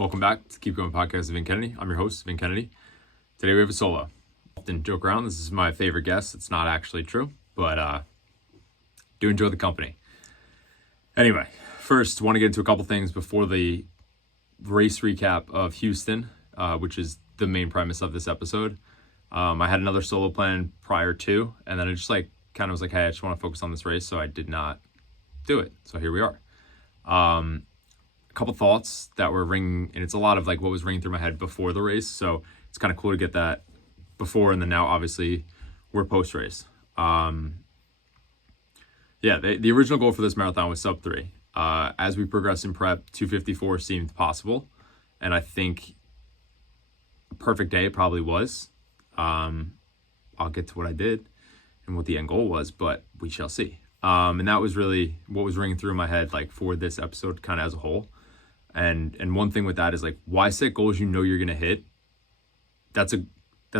Welcome back to Keep Going Podcast with Vin Kennedy. I'm your host, Vin Kennedy. Today we have a solo. I often joke around, this is my favorite guest. It's not actually true, but do enjoy the company. Anyway, first, want to get into a couple things before the race recap of Houston, which is the main premise of this episode. I had another solo plan prior to, and then I just hey, I just want to focus on this race, so I did not do it. So here we are. A couple thoughts that were ringing, and it's a lot of what was ringing through my head before the race, so it's kind of cool to get that before, and then now obviously we're post-race. The original goal for this marathon was sub 3. As we progressed in prep, 2:54 seemed possible, and I think a perfect day it probably was. I'll get to what I did and what the end goal was, but we shall see. And that was really what was ringing through my head for this episode kind of as a whole. And one thing with that is why set goals you know you're going to hit? That's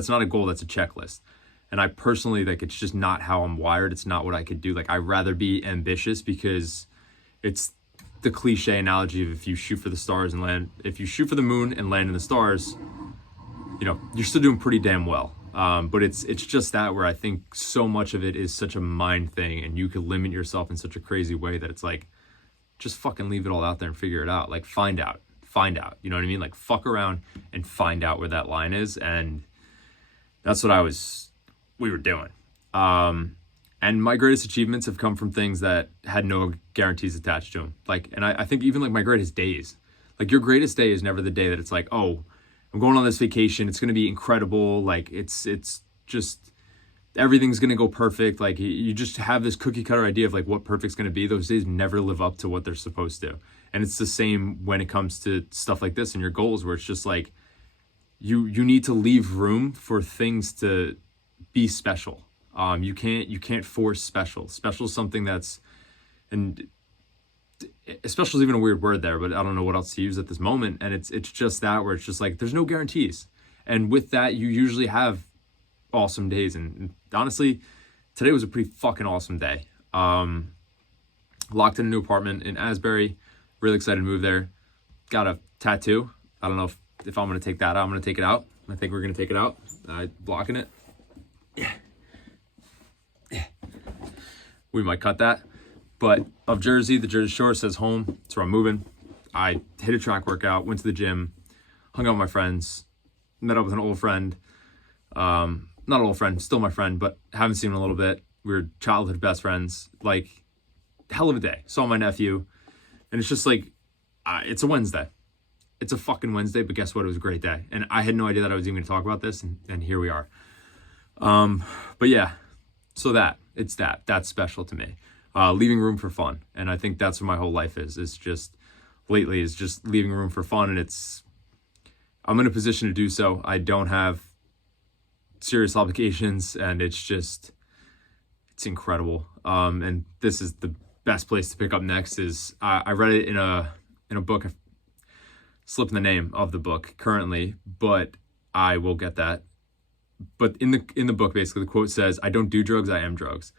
not a goal, that's a checklist. And I personally, it's just not how I'm wired. It's not what I could do. I'd rather be ambitious, because it's the cliche analogy of if you shoot for the stars and land, if you shoot for the moon and land in the stars, you're still doing pretty damn well. But it's just that where I think so much of it is such a mind thing, and you could limit yourself in such a crazy way that it's just fucking leave it all out there and figure it out. Find out, you know what I mean? Fuck around and find out where that line is. And that's what we were doing. And my greatest achievements have come from things that had no guarantees attached to them. And I think even my greatest days, your greatest day is never the day that it's oh, I'm going on this vacation, it's going to be incredible. It's just, everything's going to go perfect. You just have this cookie cutter idea of what perfect's going to be. Those days never live up to what they're supposed to. And it's the same when it comes to stuff like this and your goals, where it's just you need to leave room for things to be special. You can't force special. Special is something that's, and special is even a weird word there, but I don't know what else to use at this moment. And it's just that, where it's just there's no guarantees. And with that, you usually have awesome days. And honestly, today was a pretty fucking awesome day. Locked in a new apartment in Asbury. Really excited to move there. Got a tattoo. I don't know if I'm going to take that out. I'm going to take it out. I think we're going to take it out. Blocking it. Yeah. We might cut that. But of Jersey, the Jersey Shore says home. That's where I'm moving. I hit a track workout, went to the gym, hung out with my friends, met up with an old friend. Not an old friend, still my friend, but haven't seen him in a little bit. We were childhood best friends. Hell of a day. Saw my nephew. And it's just it's a Wednesday. It's a fucking Wednesday, but guess what? It was a great day. And I had no idea that I was even going to talk about this, and here we are. But yeah, so that's special to me. Leaving room for fun. And I think that's what my whole life is. It's just, lately, is just leaving room for fun. And I'm in a position to do so. I don't have serious obligations, and it's incredible. And this is the best place to pick up next. Is I read it in a book. I'm slipping the name of the book currently, but I will get that. But in the book, basically, the quote says, "I don't do drugs, I am drugs."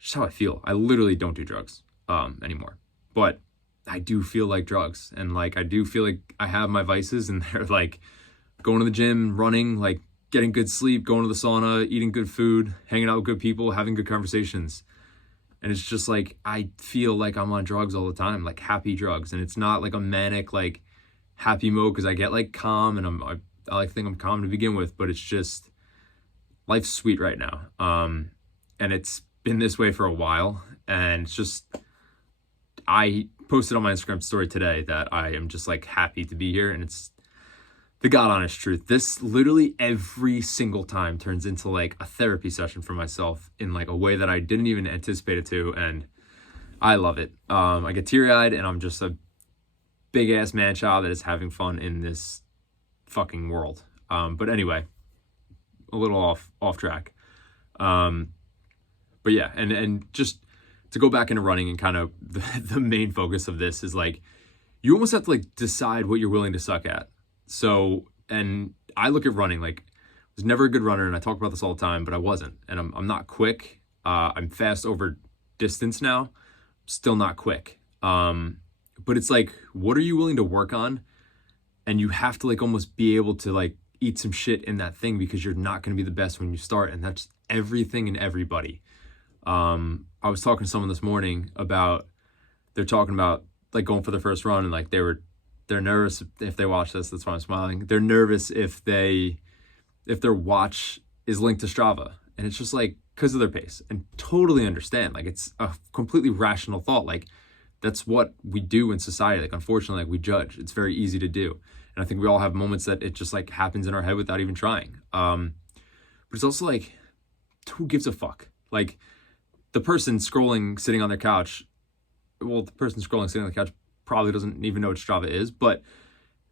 Just how I feel. I literally don't do drugs anymore, but I do feel like drugs, and I do feel like I have my vices, and they're going to the gym, running, getting good sleep, going to the sauna, eating good food, hanging out with good people, having good conversations. And it's just I feel like I'm on drugs all the time, happy drugs. And it's not a manic, happy mode, because I get calm, and I think I'm calm to begin with, but it's just, life's sweet right now. And it's been this way for a while. And it's just, I posted on my Instagram story today that I am just happy to be here. And it's the God honest truth. This literally every single time turns into a therapy session for myself in a way that I didn't even anticipate it to. And I love it. I get teary-eyed, and I'm just a big ass man child that is having fun in this fucking world. But anyway, a little off track. But yeah, and just to go back into running, and kind of the main focus of this is you almost have to decide what you're willing to suck at. So, and I look at running I was never a good runner, and I talk about this all the time, but I wasn't. And I'm not quick. I'm fast over distance now. Still not quick. But it's what are you willing to work on and you have to like almost be able to like eat some shit in that thing because you're not going to be the best when you start. And that's everything and everybody. I was talking to someone this morning about, they're talking about like going for the first run, and like they're nervous if they watch this. That's why I'm smiling. They're nervous if their watch is linked to Strava, and it's just like because of their pace, and totally understand. Like it's a completely rational thought. Like that's what we do in society. Like unfortunately, like we judge. It's very easy to do, and I think we all have moments that it just like happens in our head without even trying. But it's also like, who gives a fuck? Like the person scrolling sitting on their couch. Well, the person scrolling sitting on the couch probably doesn't even know what Strava is, but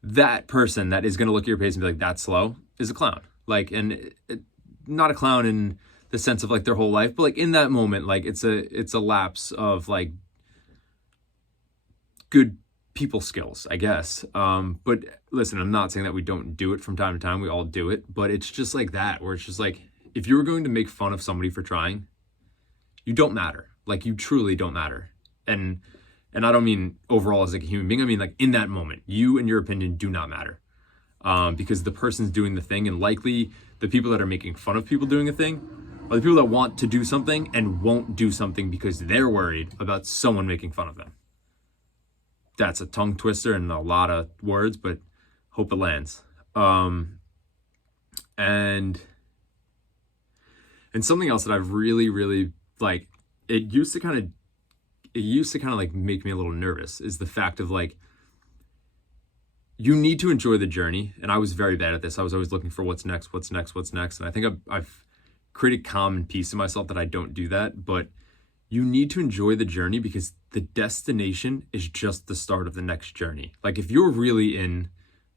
that person that is going to look at your pace and be like, that's slow, is a clown. Like, and not a clown in the sense of like their whole life, but like in that moment, like it's a lapse of like good people skills, I guess. But listen, I'm not saying that we don't do it from time to time. We all do it, but it's just like that, where it's just like, if you were going to make fun of somebody for trying, you don't matter. Like you truly don't matter. And I don't mean overall as like a human being. I mean like in that moment, you and your opinion do not matter, because the person's doing the thing, and likely the people that are making fun of people doing a thing are the people that want to do something and won't do something because they're worried about someone making fun of them. That's a tongue twister and a lot of words, but hope it lands. And something else that I've really like, it used to kind of like make me a little nervous, is the fact of like, you need to enjoy the journey. And I was very bad at this. I was always looking for what's next. And I think I've created calm and peace in myself that I don't do that. But you need to enjoy the journey, because the destination is just the start of the next journey. Like if you're really in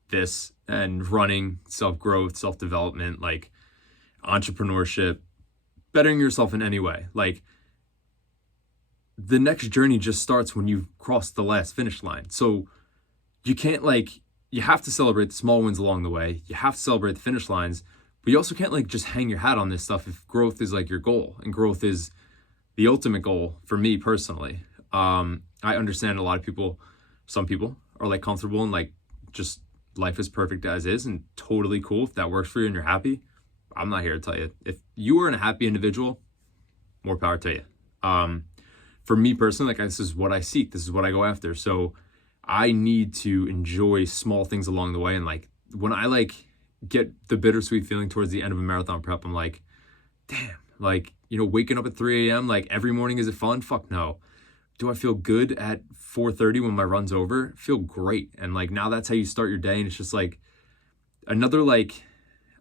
this and running, self-growth, self-development, like entrepreneurship, bettering yourself in any way, like the next journey just starts when you've crossed the last finish line. So you can't like, you have to celebrate the small wins along the way. You have to celebrate the finish lines, but you also can't like just hang your hat on this stuff if growth is like your goal, and growth is the ultimate goal for me personally. I understand a lot of people, some people are like comfortable and like just life is perfect as is, and totally cool. If that works for you and you're happy, I'm not here to tell you. If you are a happy individual, more power to you. For me personally, like this is what I seek. This is what I go after. So I need to enjoy small things along the way. And like when I like get the bittersweet feeling towards the end of a marathon prep, I'm like, damn, like, you know, waking up at 3 a.m. like every morning, is it fun? Fuck no. Do I feel good at 4:30 when my run's over? I feel great. And like now that's how you start your day. And it's just like another, like,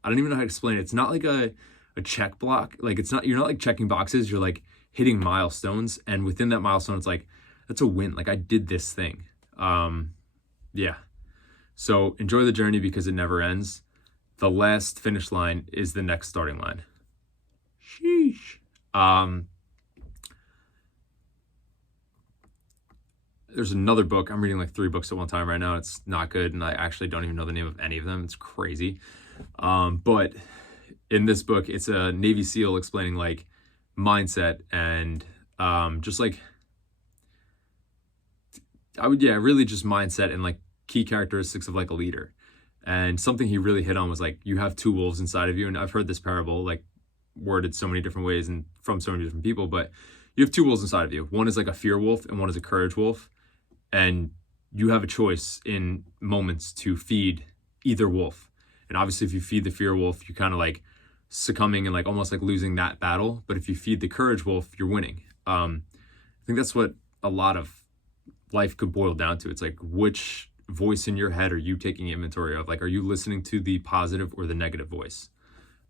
I don't even know how to explain it. It's not like a check block. Like it's not, you're not like checking boxes. You're like hitting milestones, and within that milestone, it's like, that's a win. Like I did this thing. Yeah. So enjoy the journey because it never ends. The last finish line is the next starting line. Sheesh. There's another book. I'm reading like 3 books at one time right now. It's not good, and I actually don't even know the name of any of them. It's crazy. But in this book, it's a Navy SEAL explaining like mindset and just like really just mindset and like key characteristics of like a leader. And something he really hit on was like, you have 2 wolves inside of you. And I've heard this parable like worded so many different ways and from so many different people, but you have 2 wolves inside of you. One is like a fear wolf and one is a courage wolf, and you have a choice in moments to feed either wolf. And obviously if you feed the fear wolf, you're kind of like succumbing and like almost like losing that battle. But if you feed the courage wolf, you're winning. I think that's what a lot of life could boil down to. It's like, which voice in your head are you taking inventory of? Like, are you listening to the positive or the negative voice?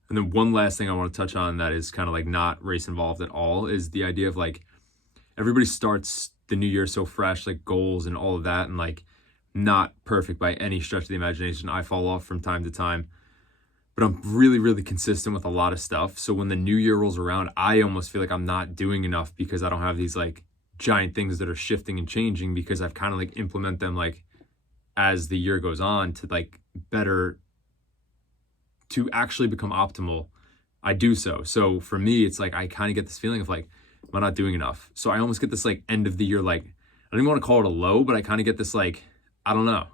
And then one last thing I want to touch on that is kind of like not race involved at all is the idea of like, everybody starts the new year so fresh, like goals and all of that, and like not perfect by any stretch of the imagination. I fall off from time to time, but I'm really consistent with a lot of stuff. So when the new year rolls around, I almost feel like I'm not doing enough because I don't have these like giant things that are shifting and changing, because I've kind of like implement them like as the year goes on to like better, to actually become optimal. I do so. So for me, it's like I kind of get this feeling of like, am I not doing enough? So I almost get this like end of the year, like, I don't even want to call it a low, but I kind of get this like, I don't know.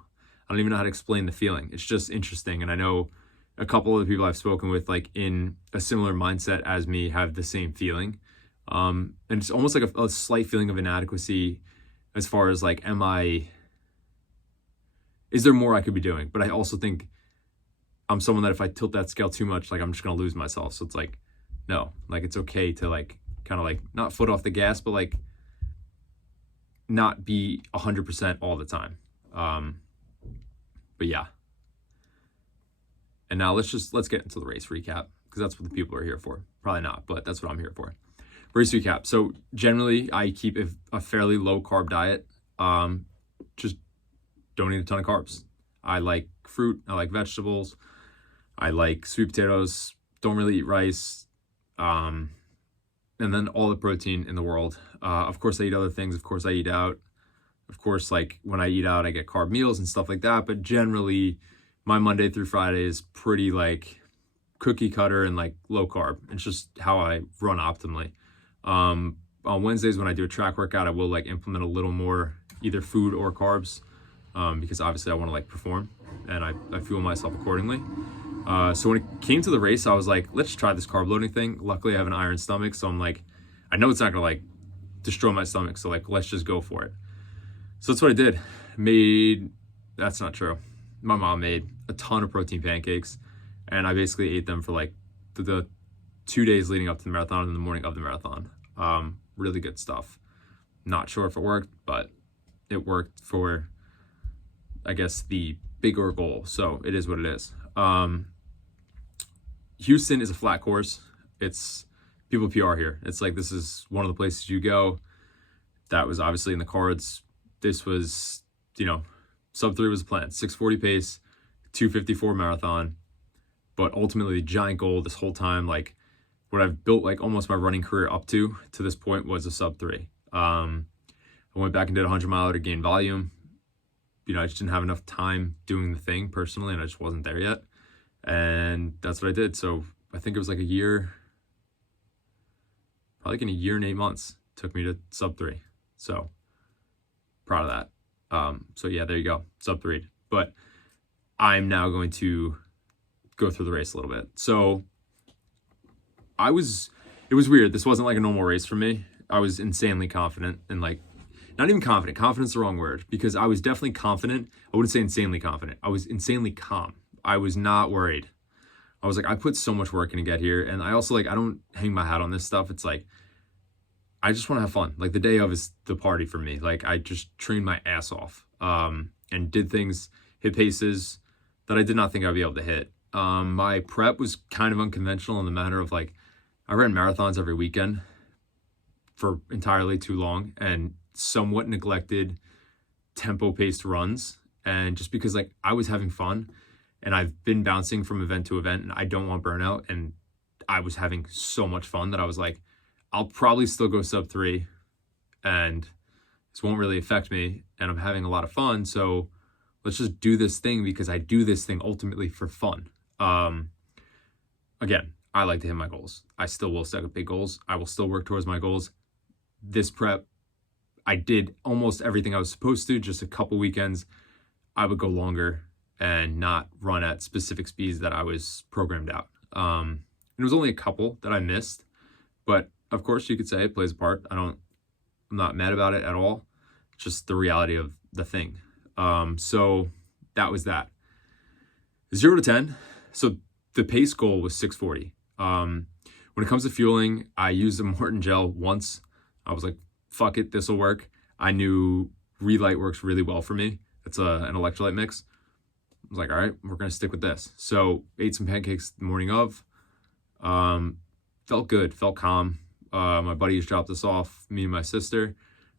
I don't even know how to explain the feeling. It's just interesting. And I know a couple of the people I've spoken with, like in a similar mindset as me, have the same feeling. And it's almost like a slight feeling of inadequacy as far as like, is there more I could be doing? But I also think I'm someone that if I tilt that scale too much, like I'm just going to lose myself. So it's like, no, like it's okay to like kind of like not foot off the gas, but like not be 100% all the time. But yeah. And now let's get into the race recap, because that's what the people are here for. Probably not, but that's what I'm here for. Race recap. So generally I keep a fairly low carb diet. Just don't eat a ton of carbs. I like fruit. I like vegetables. I like sweet potatoes. Don't really eat rice. And then all the protein in the world. Of course I eat other things. Of course I eat out. Of course, like when I eat out, I get carb meals and stuff like that. But generally my Monday through Friday is pretty like cookie cutter and like low carb. It's just how I run optimally. On Wednesdays when I do a track workout, I will like implement a little more either food or carbs, because obviously I want to like perform and I fuel myself accordingly. So when it came to the race, I was like, let's try this carb loading thing. Luckily I have an iron stomach, so I'm like, I know it's not gonna like destroy my stomach, so like let's just go for it. So that's what I did. That's not true. My mom made a ton of protein pancakes, and I basically ate them for like the 2 days leading up to the marathon and the morning of the marathon. Really good stuff. Not sure if it worked, but it worked for, I guess, the bigger goal. So it is what it is. Houston is a flat course. It's people PR here. It's like, this is one of the places you go. That was obviously in the cards. This was, sub 3 was the plan. 6:40 pace, 2:54 marathon. But ultimately, the giant goal this whole time, like what I've built like almost my running career up to this point, was a sub 3. I went back and did a 100-miler to gain volume. I just didn't have enough time doing the thing personally, and I just wasn't there yet. And that's what I did. So I think it was like probably like in a year and 8 months, took me to sub 3. So proud of that. So yeah, there you go, sub 3. But I'm now going to go through the race a little bit. So it was weird. This wasn't like a normal race for me. I was insanely confident, and like, not even confident. Confident's the wrong word, because I was definitely confident. I wouldn't say insanely confident. I was insanely calm. I was not worried. I was like, I put so much work in to get here. And I also like, I don't hang my hat on this stuff. It's like, I just want to have fun. Like the day of is the party for me. Like I just trained my ass off, and did things, hit paces that I did not think I'd be able to hit. My prep was kind of unconventional in the manner of like, I ran marathons every weekend for entirely too long and somewhat neglected tempo-paced runs. And just because like I was having fun and I've been bouncing from event to event and I don't want burnout, and I was having so much fun that I was like, I'll probably still go sub 3 and this won't really affect me, and I'm having a lot of fun. So let's just do this thing, because I do this thing ultimately for fun. Again, I like to hit my goals. I still will set up big goals. I will still work towards my goals. This prep, I did almost everything I was supposed to. Just a couple weekends, I would go longer and not run at specific speeds that I was programmed out. And it was only a couple that I missed, but of course you could say it plays a part. I'm not mad about it at all. It's just the reality of the thing. So that was that. 0 to 10. So the pace goal was 6:40. When it comes to fueling, I used a Morton gel once. I was like, fuck it, this'll work. I knew Relight works really well for me. It's an electrolyte mix. I was like, all right, we're going to stick with this. So ate some pancakes the morning of. Felt good, felt calm. My buddies dropped us off, me and my sister.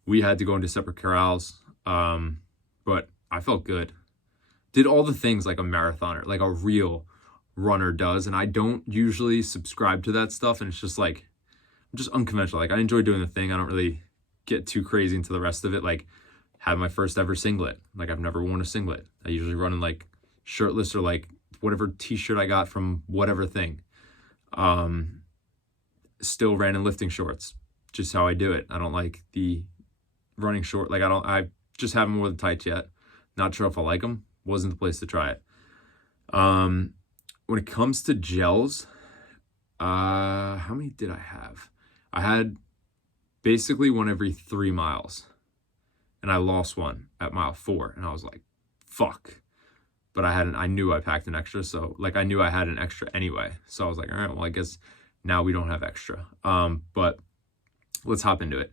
We had to go into separate corrals. But I felt good. Did all the things like a marathoner, like a real runner does. And I don't usually subscribe to that stuff. And it's just like, I'm just unconventional. Like I enjoy doing the thing. I don't really get too crazy into the rest of it. Like had my first ever singlet. Like I've never worn a singlet. I usually run in like shirtless or like whatever t-shirt I got from whatever thing. Still ran in lifting shorts, just how I do it. I don't like the running short. Like I just haven't worn the tights yet. Not sure if I like them. wasn't the place to try it. When it comes to gels, how many did I have? I had basically one every 3 miles, and I lost one at mile 4, and I was like, fuck. But I knew I packed an extra, so like I knew I had an extra anyway. So I was like, all right, well, I guess now we don't have extra. But let's hop into it.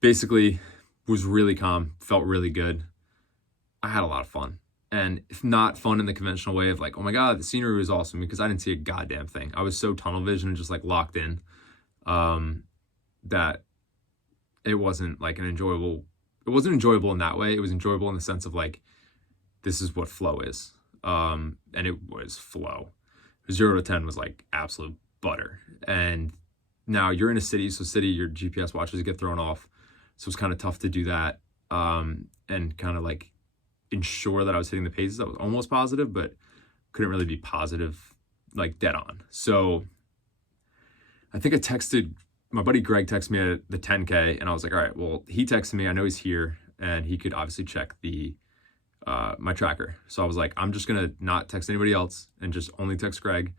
Basically, was really calm, felt really good. I had a lot of fun. And if not fun in the conventional way of like, oh my God, the scenery was awesome, because I didn't see a goddamn thing. I was so tunnel vision and just like locked in, that it wasn't like it wasn't enjoyable in that way. It was enjoyable in the sense of like, this is what flow is. And it was flow. 0 to 10 was like absolute butter. And now you're in a city, so city, your GPS watches get thrown off. So it's kind of tough to do that. And kind of like ensure that I was hitting the paces that was almost positive, but couldn't really be positive, like dead on. So I think I texted, my buddy Greg texted me at the 10K, and I was like, all right, well, he texted me, I know he's here, and he could obviously check the my tracker. So I was like, I'm just gonna not text anybody else and just only text Greg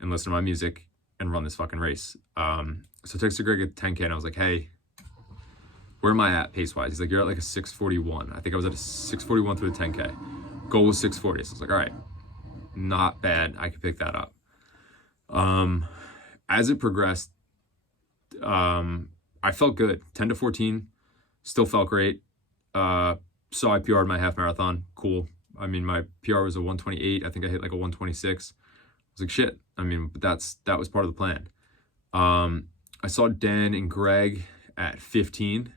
and listen to my music and run this fucking race. So I texted Greg at 10K, and I was like, hey, where am I at pace-wise? He's like, you're at like a 6:41. I think I was at a 6:41 through the 10K. Goal was 6:40. So I was like, all right, not bad. I could pick that up. As it progressed, I felt good. 10 to 14, still felt great. So I PR'd my half marathon. Cool. I mean, my PR was a 1:28. I think I hit like a 1:26. I was like, shit. I mean, but that was part of the plan. I saw Dan and Greg at 15.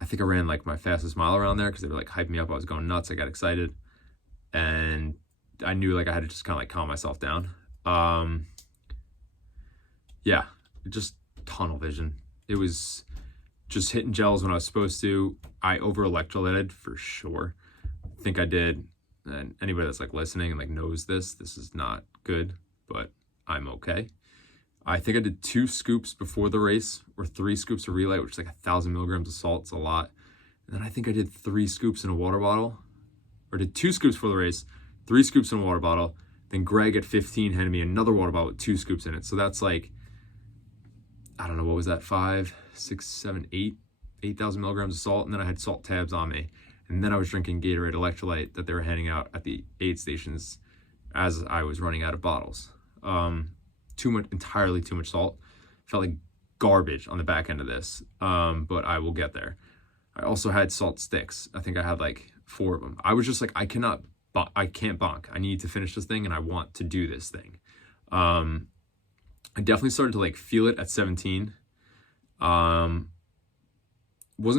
I think I ran like my fastest mile around there because they were like hyping me up. I was going nuts. I got excited, and I knew like I had to just kind of like calm myself down. Yeah, just tunnel vision. It was just hitting gels when I was supposed to. I over electrolyted for sure. I think I did. And anybody that's like listening and like knows this is not good, but I'm okay. I think I did 2 scoops before the race, or 3 scoops of Relay, which is like 1,000 milligrams of salt. It's a lot. And then I think I did 3 scoops in a water bottle, or did 2 scoops for the race, 3 scoops in a water bottle. Then Greg at 15 handed me another water bottle with 2 scoops in it. So that's like, I don't know, what was that? 5, 6, 7, 8,000 milligrams of salt. And then I had salt tabs on me. And then I was drinking Gatorade electrolyte that they were handing out at the aid stations as I was running out of bottles. Entirely too much salt. Felt like garbage on the back end of this, but I will get there. I also had salt sticks. I think I had like 4 of them. I was just like, I can't bonk. I need to finish this thing, and I want to do this thing. I definitely started to like feel it at 17. Wasn't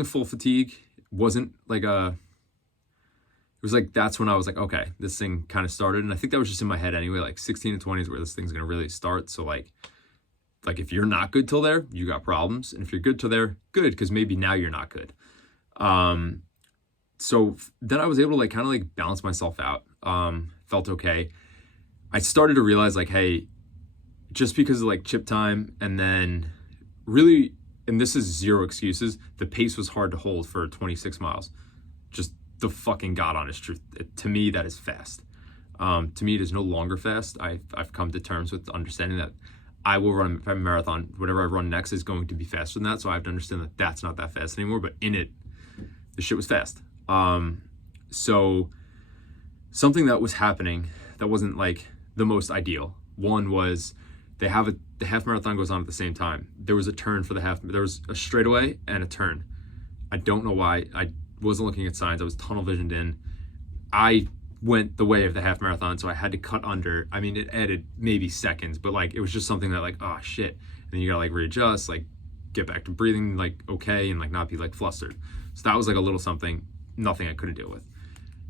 full fatigue. Wasn't like it was like, that's when I was like, okay, this thing kind of started. And I think that was just in my head anyway, like 16 to 20 is where this thing's going to really start. So like if you're not good till there, you got problems. And if you're good till there, good, because maybe now you're not good. So then I was able to like kind of like balance myself out. Felt okay. I started to realize like, hey, just because of like chip time, and then really, and this is zero excuses, the pace was hard to hold for 26 miles. Just the fucking God honest truth. To me, that is fast. To me, it is no longer fast. I've come to terms with understanding that I will run a marathon. Whatever I run next is going to be faster than that. So I have to understand that that's not that fast anymore. But in it, the shit was fast. So something that was happening that wasn't like the most ideal. One was the half marathon goes on at the same time. There was a turn for the half. There was a straightaway and a turn. I don't know why. I wasn't looking at signs. I was tunnel visioned in. I went the way of the half marathon, so I had to cut under. I mean, it added maybe seconds, but like it was just something that like, oh shit. And then you gotta like readjust, like get back to breathing like okay, and like not be like flustered. So that was like a little something, nothing I couldn't deal with.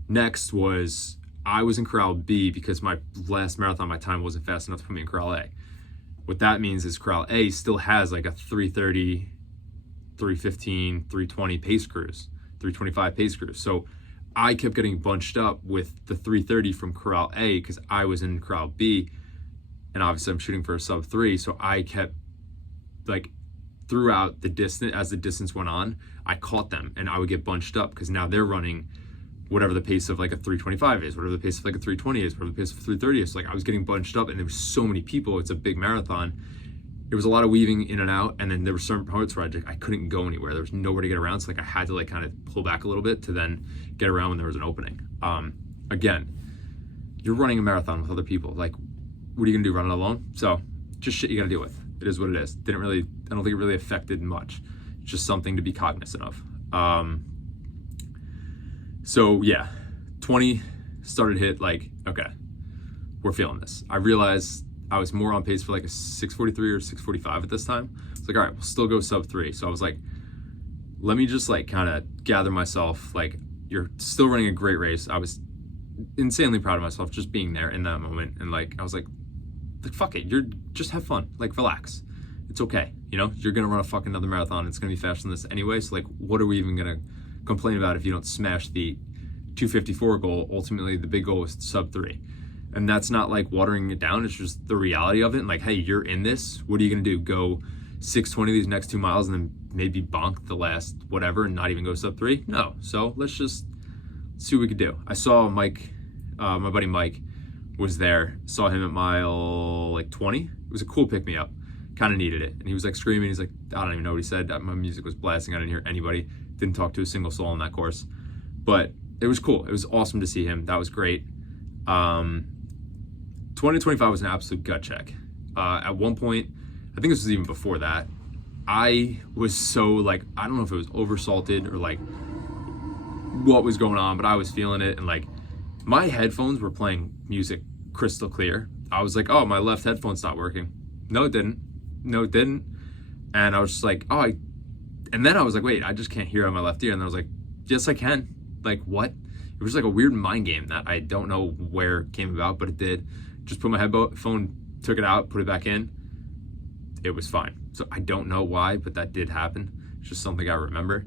Next was I was in Corral B because my last marathon, my time wasn't fast enough to put me in Corral A. What that means is Corral A still has like a 3:30, 3:15, 3:20 pace cruise. 3:25 pace cruise. So I kept getting bunched up with the 3:30 from Corral A because I was in Corral B, and obviously I'm shooting for a sub 3. So I kept like throughout the distance, as the distance went on, I caught them and I would get bunched up because now they're running whatever the pace of like a 325 is, whatever the pace of like a 320 is, whatever the pace of 330 is. Like I was getting bunched up and there was so many people. It's a big marathon. It was a lot of weaving in and out. And then there were certain parts where I couldn't go anywhere. There was nowhere to get around. So like I had to like kind of pull back a little bit to then get around when there was an opening. Again, you're running a marathon with other people. Like, what are you gonna do, running alone? So just shit you gotta deal with. It is what it is. I don't think it really affected much. It's just something to be cognizant of. So yeah, 20 started hit like, okay, we're feeling this. I realized I was more on pace for like a 6:43 or 6:45 at this time. It's like, all right, we'll still go sub 3. So I was like, let me just like kind of gather myself. Like, you're still running a great race. I was insanely proud of myself just being there in that moment. And like, I was like, fuck it, you're just have fun, like relax. It's okay. You know, you're going to run a fucking another marathon. It's going to be faster than this anyway. So like, what are we even going to complain about if you don't smash the 254 goal? Ultimately, the big goal was sub 3. And that's not like watering it down. It's just the reality of it. And like, hey, you're in this. What are you going to do? Go 6:20 these next 2 miles and then maybe bonk the last whatever and not even go sub 3? No. So let's just see what we could do. I saw Mike, my buddy Mike was there. Saw him at mile like 20. It was a cool pick me up. Kind of needed it. And he was like screaming. He's like, I don't even know what he said. My music was blasting. I didn't hear anybody. Didn't talk to a single soul on that course. But it was cool. It was awesome to see him. That was great. 2025 was an absolute gut check. At one point, I think this was even before that, I was so like, I don't know if it was oversalted or like what was going on, but I was feeling it. And like my headphones were playing music crystal clear. I was like, oh, my left headphone's not working. No, it didn't. And I was just like, and then I was like, wait, I just can't hear on my left ear. And I was like, yes, I can. Like, what? It was like a weird mind game that I don't know where it came about, but it did. Just put my headphone, took it out, put it back in. It was fine. So I don't know why, but that did happen. It's just something I remember.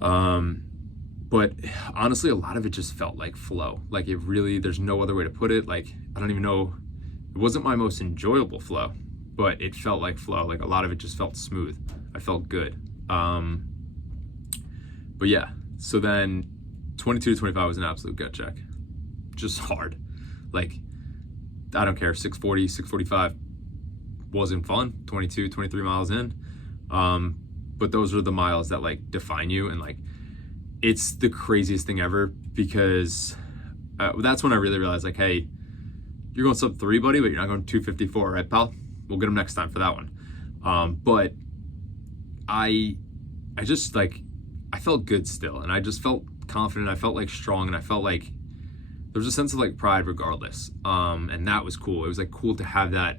But honestly, a lot of it just felt like flow. Like it really, there's no other way to put it. Like, I don't even know. It wasn't my most enjoyable flow, but it felt like flow. Like a lot of it just felt smooth. I felt good. But yeah, so then 22 to 25 was an absolute gut check. Just hard. Like, I don't care, 640, 645 wasn't fun. 22, 23 miles in. But those are the miles that like define you. And like, it's the craziest thing ever because that's when I really realized like, hey, you're going sub 3, buddy, but you're not going 254, right, pal? We'll get them next time for that one. But I just like, I felt good still. And I just felt confident. I felt like strong. And I felt like there was a sense of like pride regardless. And that was cool. It was like cool to have that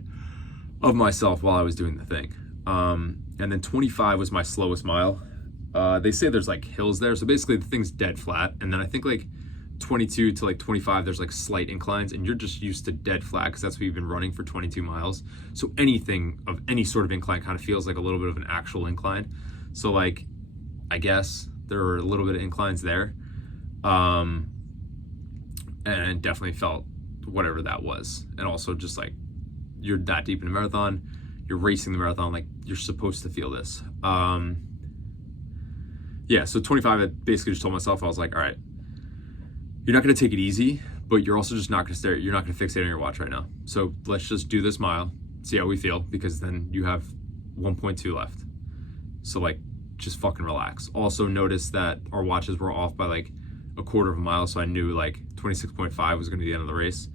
of myself while I was doing the thing. And then 25 was my slowest mile. They say there's like hills there. So basically the thing's dead flat. And then I think like 22 to like 25, there's like slight inclines and you're just used to dead flat because that's what you've been running for 22 miles. So anything of any sort of incline kind of feels like a little bit of an actual incline. So like, I guess there were a little bit of inclines there. And definitely felt whatever that was. And also just like, you're that deep in a marathon, you're racing the marathon, like you're supposed to feel this. Yeah, so 25, I basically just told myself, I was like, all right, you're not gonna take it easy, but you're also just not gonna stare, you're not gonna fixate on your watch right now. So let's just do this mile, see how we feel, because then you have 1.2 left. So like, just fucking relax. Also notice that our watches were off by like a quarter of a mile, so I knew like 26.5 was gonna be the end of the race,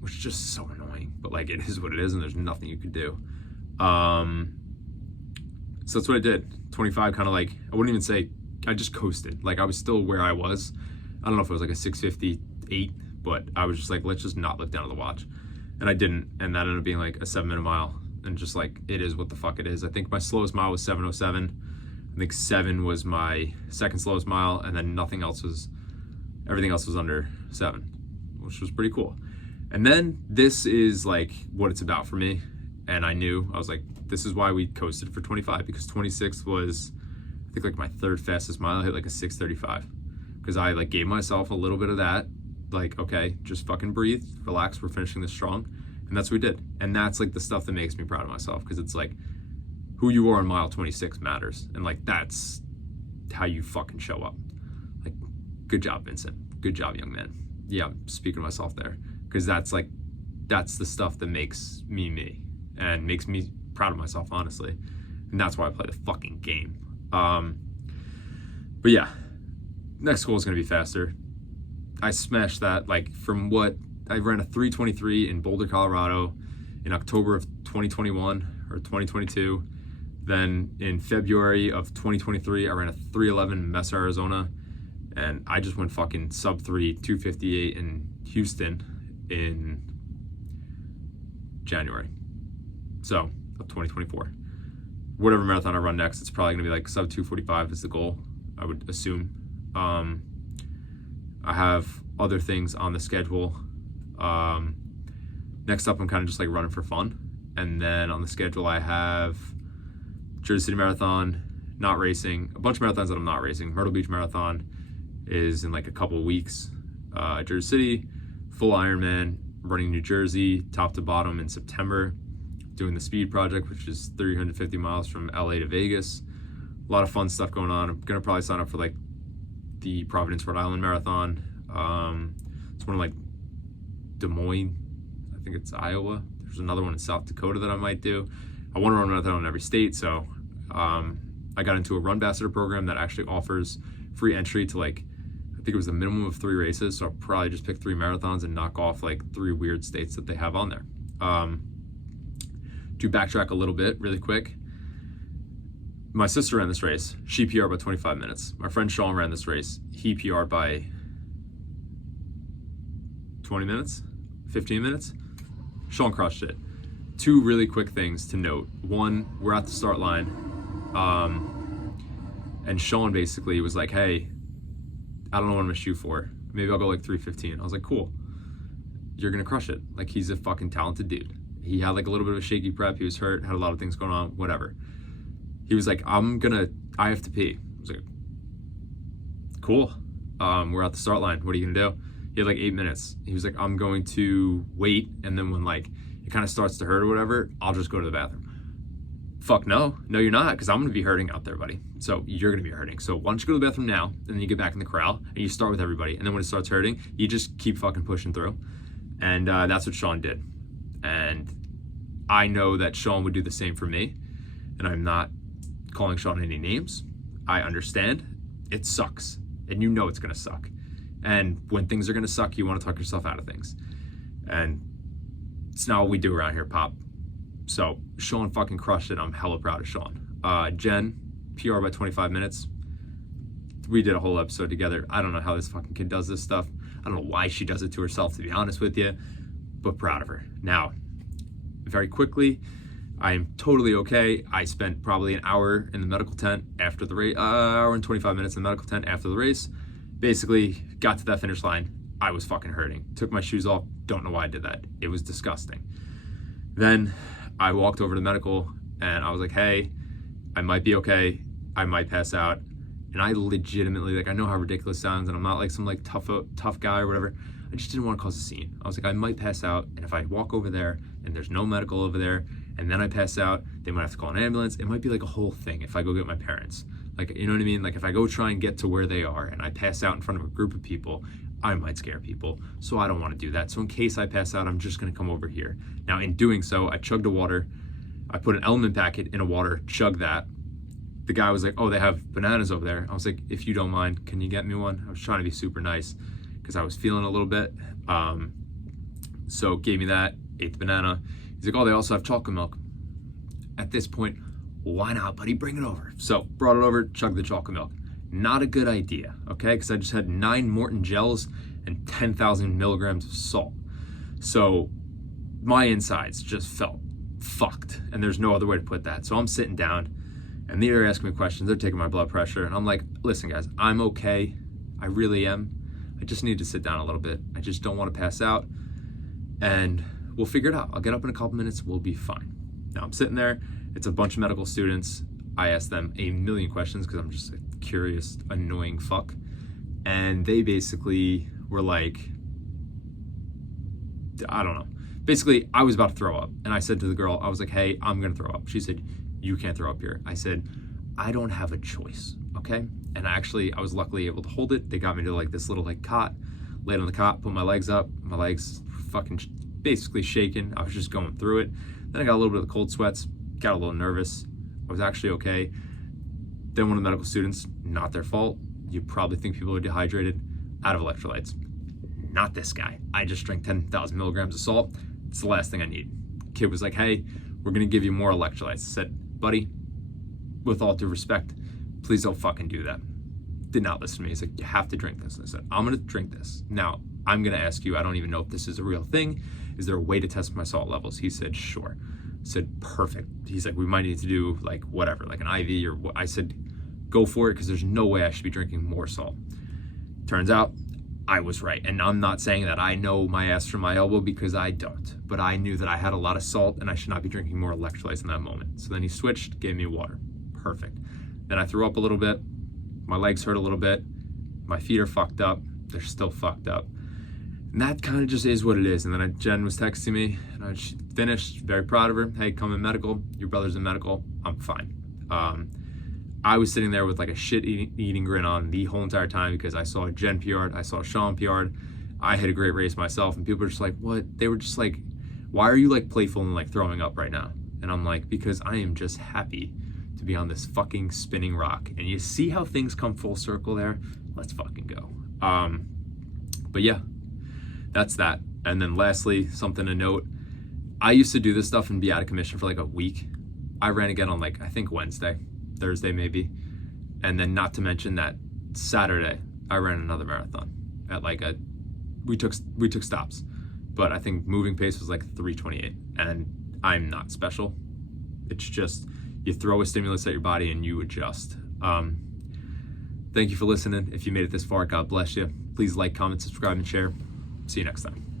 which is just so annoying, but like it is what it is and there's nothing you could do. So that's what I did. 25 kind of like, I wouldn't even say, I just coasted. Like I was still where I was. I don't know if it was like a 6:58, but I was just like, let's just not look down at the watch. And I didn't, and that ended up being like a 7-minute mile. And just like, it is what the fuck it is. I think my slowest mile was 7:07. I think 7 was my second slowest mile, and then everything else was under 7, which was pretty cool. And then this is like what it's about for me. And I was like, this is why we coasted for 25, because 26 was, I think like my third fastest mile. I hit like a 6:35 because I like gave myself a little bit of that, like, okay, just fucking breathe, relax, we're finishing this strong. And that's what we did. And that's like the stuff that makes me proud of myself, because it's like who you are on mile 26 matters. And like, that's how you fucking show up. Like Good job, Vincent. Good job, young man. Yeah, I'm speaking to myself there, because that's the stuff that makes me me and makes me proud of myself, honestly. And that's why I play the fucking game. But yeah, next goal is going to be faster. I smashed that, like, from what I ran a 3:23 in Boulder, Colorado in October of 2021 or 2022. Then in February of 2023, I ran a 3:11 in Mesa, Arizona. And I just went fucking sub 3, 2:58 in Houston in January. So, of 2024. Whatever marathon I run next, it's probably going to be like sub 2:45 is the goal, I would assume. I have other things on the schedule. Next up, I'm kind of just like running for fun. And then on the schedule, I have Jersey City Marathon, not racing. A bunch of marathons that I'm not racing. Myrtle Beach Marathon is in like a couple of weeks. Jersey City, full Ironman, running New Jersey, top to bottom in September. Doing the Speed Project, which is 350 miles from LA to Vegas. A lot of fun stuff going on. I'm going to probably sign up for like the Providence, Rhode Island Marathon. It's one of like Des Moines, I think it's Iowa. There's another one in South Dakota that I might do. I want to run a marathon in every state, so I got into a Run Ambassador program that actually offers free entry to like, I think it was a minimum of 3 races, so I'll probably just pick 3 marathons and knock off like 3 weird states that they have on there. To backtrack a little bit really quick, my sister ran this race. She PR'd by 25 minutes. My friend Sean ran this race. He PR'd by 20 minutes, 15 minutes. Sean crushed it. 2 really quick things to note. One, we're at the start line, and Sean basically was like, hey, I don't know what I'm gonna shoot for. Maybe I'll go like 3:15. I was like, cool. You're gonna crush it. Like, he's a fucking talented dude. He had like a little bit of a shaky prep. He was hurt, had a lot of things going on, whatever. He was like, I have to pee. I was like, cool. We're at the start line. What are you gonna do? He had like 8 minutes. He was like, I'm going to wait, and then when like it kind of starts to hurt or whatever, I'll just go to the bathroom. Fuck no. No, you're not, because I'm gonna be hurting out there, buddy. So you're gonna be hurting. So why don't you go to the bathroom now, and then you get back in the corral, and you start with everybody, and then when it starts hurting, you just keep fucking pushing through. And that's what Sean did. And I know that Sean would do the same for me, and I'm not calling Sean any names. I understand it sucks, and you know it's gonna suck. And when things are gonna suck, you wanna talk yourself out of things. And it's not what we do around here, Pop. So Sean fucking crushed it. I'm hella proud of Sean. Jen, PR by 25 minutes. We did a whole episode together. I don't know how this fucking kid does this stuff. I don't know why she does it to herself, to be honest with you, but proud of her. Now, very quickly, I am totally okay. I spent probably an hour in the medical tent after the race, hour and 25 minutes in the medical tent after the race. Basically, got to that finish line. I was fucking hurting. Took my shoes off. Don't know why I did that. It was disgusting. Then I walked over to medical and I was like, hey, I might be okay. I might pass out. And I legitimately, like, I know how ridiculous it sounds, and I'm not like some like tough guy or whatever. I just didn't want to cause a scene. I was like, I might pass out, and if I walk over there and there's no medical over there, and then I pass out, they might have to call an ambulance. It might be like a whole thing if I go get my parents. Like, you know what I mean? Like, if I go try and get to where they are and I pass out in front of a group of people, I might scare people. So I don't want to do that. So in case I pass out, I'm just going to come over here. Now, in doing so, I chugged a water. I put an element packet in a water, chugged that. The guy was like, oh, they have bananas over there. I was like, if you don't mind, can you get me one? I was trying to be super nice because I was feeling a little bit. So gave me that, ate the banana. He's like, oh, they also have chocolate milk. At this point, why not, buddy? Bring it over. So brought it over, chugged the chocolate milk. Not a good idea, okay? Because I just had 9 Morton gels and 10,000 milligrams of salt. So my insides just felt fucked, and there's no other way to put that. So I'm sitting down, and they're asking me questions. They're taking my blood pressure. And I'm like, listen, guys, I'm okay. I really am. I just need to sit down a little bit. I just don't want to pass out. And we'll figure it out. I'll get up in a couple minutes. We'll be fine. Now I'm sitting there. It's a bunch of medical students. I asked them a million questions because I'm just a curious, annoying fuck. And they basically were like, I don't know. Basically, I was about to throw up. And I said to the girl, I was like, hey, I'm going to throw up. She said, you can't throw up here. I said, I don't have a choice, okay? And I was luckily able to hold it. They got me to like this little like cot, laid on the cot, put my legs up, my legs fucking basically shaking. I was just going through it. Then I got a little bit of the cold sweats, got a little nervous. I was actually okay. Then one of the medical students, not their fault. You probably think people are dehydrated, out of electrolytes. Not this guy. I just drank 10,000 milligrams of salt. It's the last thing I need. Kid was like, hey, we're gonna give you more electrolytes. I said, buddy, with all due respect, please don't fucking do that. Did not listen to me. He's like, you have to drink this. I said, I'm gonna drink this. Now, I'm gonna ask you, I don't even know if this is a real thing. Is there a way to test my salt levels? He said, sure. I said, perfect. He's like, we might need to do like whatever, like an IV or what. I said, go for it, because there's no way I should be drinking more salt. Turns out, I was right. And I'm not saying that I know my ass from my elbow, because I don't. But I knew that I had a lot of salt and I should not be drinking more electrolytes in that moment. So then he switched, gave me water. Perfect. Then I threw up a little bit. My legs hurt a little bit. My feet are fucked up. They're still fucked up. And that kind of just is what it is. And then Jen was texting me, and I finished, very proud of her. Hey, come in medical. Your brother's in medical. I'm fine. I was sitting there with like a shit-eating grin on the whole entire time, because I saw Jen PR'd, I saw Sean PR'd. I had a great race myself, and people were just like, what? They were just like, why are you like playful and like throwing up right now? And I'm like, because I am just happy to be on this fucking spinning rock. And you see how things come full circle there? Let's fucking go. But yeah, that's that. And then lastly, something to note, I used to do this stuff and be out of commission for like a week. I ran again on like, I think Thursday maybe. And then not to mention that Saturday, I ran another marathon at like we took stops, but I think moving pace was like 3:28, and I'm not special. It's just, you throw a stimulus at your body and you adjust. Thank you for listening. If you made it this far, God bless you. Please like, comment, subscribe, and share. See you next time.